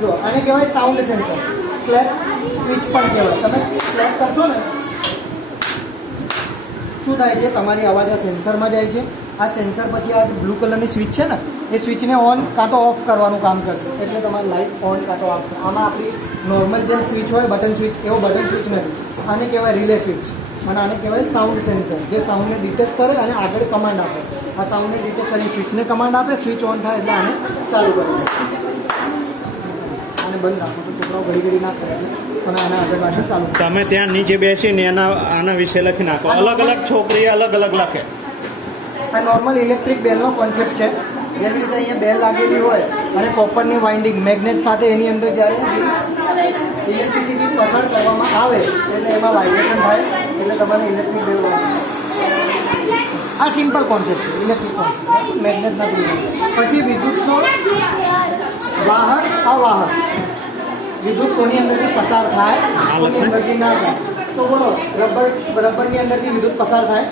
જો આને કહેવાય સાઉન્ડ સેન્સર, સ્લેપ સ્વિચ પણ કહેવાય. તમે સ્લેપ કરશો ને શું થાય છે, તમારી અવાજ આ સેન્સરમાં જાય છે. આ સેન્સર પછી આ બ્લુ કલરની સ્વિચ છે ને એ સ્વિચને ઓન કાં તો ઓફ કરવાનું કામ કરશે. એટલે તમારી લાઇટ ઓન કાં તો ઓફ. આમાં આપણી નોર્મલ જેમ સ્વિચ હોય બટન સ્વિચ, એવો બટન સ્વિચ નથી. આને કહેવાય રિલે સ્વિચ અને આને કહેવાય સાઉન્ડ સેન્સર, જે સાઉન્ડને ડિટેક્ટ કરે અને આગળ કમાન્ડ આપે. આ સાઉન્ડને ડિટેક્ટ કરીને સ્વિચને કમાન્ડ આપે, સ્વિચ ઓન થાય એટલે આને ચાલુ કરી દે. આને બંધ રાખો તો છોકરાઓ ઘડી ઘડી ના કરે અને આને આગળ પાછળ ચાલુ. તમે ત્યાં નીચે બેસીને આના વિશે લખી નાખો. અલગ અલગ છોકરી અલગ અલગ લખે. આ નોર્મલ ઇલેક્ટ્રિક બેલનો કોન્સેપ્ટ છે. જેવી રીતે અહીંયા બેલ લાગેલી હોય અને કોપરની વાઇન્ડિંગ મેગ્નેટ સાથે એની અંદર જ્યારે ઇલેક્ટ્રિસિટી પસાર કરવામાં આવે એટલે એમાં વાઇબ્રેશન થાય એટલે તમારે ઇલેક્ટ્રિક બેલ લાગે. આ સિમ્પલ કોન્સેપ્ટ છે, ઇલેક્ટ્રિક કોન્સેપ્ટ મેગ્નેટના થ્રુ. પછી વિદ્યુતનો વાહક અવાહક. વિદ્યુત કોની અંદરથી પસાર થાય, કોની અંદરથી ના થાય. તો બોલો, રબરની અંદરથી વિદ્યુત પસાર થાય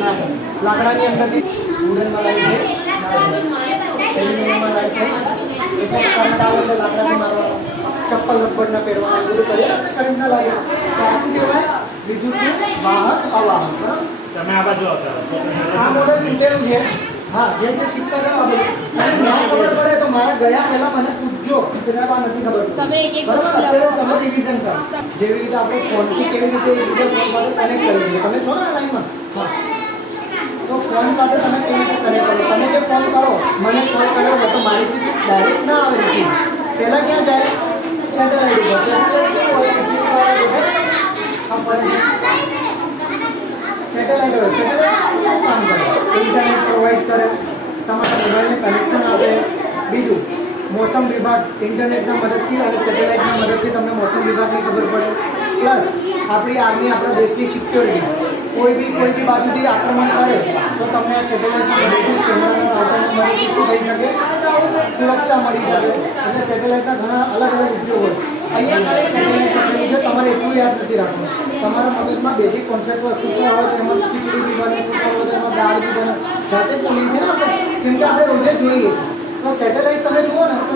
ના થાય. લાકડાની અંદરથી વુડનમાં લાઈટ થાય, એલ્યુમિનિયમમાં લાઈટ થાય એટલે કરંટ આવે એટલે લાકડાથી મારવાનો. ચપ્પલ રબરના પહેરવાના બધું કરીએ કરંટ ના લાગે. તો આ શું કહેવાય? વિદ્યુતનું વાહક અવાહક. બરાબર. તમે આ બાજુ આ મોડેલ તૂટેલું છે. હા, જે શીખતા રહો આપણે. ના ખબર પડે તો મારા ગયા પહેલા મને પૂછજો કે સાહેબ આ નથી ખબર. બરાબર. અત્યારે તમે રિવિઝન કરો. જેવી રીતે આપણે ફોનથી કેવી રીતે ફોન સાથે કનેક્ટ કરી શકીએ. તમે છો ને આ લાઈનમાં? હા. તો ફોન સાથે તમે કેવી રીતે કનેક્ટ કરો? તમે જે ફોન કરો, મને કોલ કર્યો હોય તો મારી સુધી ડાયરેક્ટ ના આવે રિસીવ. પહેલાં ક્યાં જાય? સેટેલાઇટ ઉપર. સેટેલાઇટ હોય સેટેલાઇટ શું કામ કરે? ઇન્ટરનેટ પ્રોવાઈડ કરે, તમારા મોબાઈલને કનેક્શન આપે. બીજું, મોસમ વિભાગ ઇન્ટરનેટના મદદથી અને સેટેલાઇટના મદદથી તમને મોસમ વિભાગની ખબર પડે. પ્લસ આપણી આર્મી, આપણા દેશની સિક્યોરિટી, કોઈ બી બાજુથી આક્રમણ કરે તો તમને સેટેલાઇટના મદદથી કેમેરાના રાઉટરના મદદથી શું થઈ શકે? સુરક્ષા મળી શકે. એટલે સેટેલાઇટના ઘણા અલગ અલગ ઉપયોગ હોય. અહીંયા ખાલી સેટેલાઇટ પકડેલું છે, તમારે એટલું યાદ નથી રાખવાનું. તમારા મગજમાં બેઝિક કોન્સેપ્ટ હોય, કૂકર હોય તો એમાં ખીચડી બી બને, કૂકર હોય તો એમાં દાળ બી બને. જાતે બોલીએ છીએ ને આપણે, જેમ કે આપણે રોજે જોઈએ છીએ. તો સેટેલાઇટ તમે જુઓ ને તો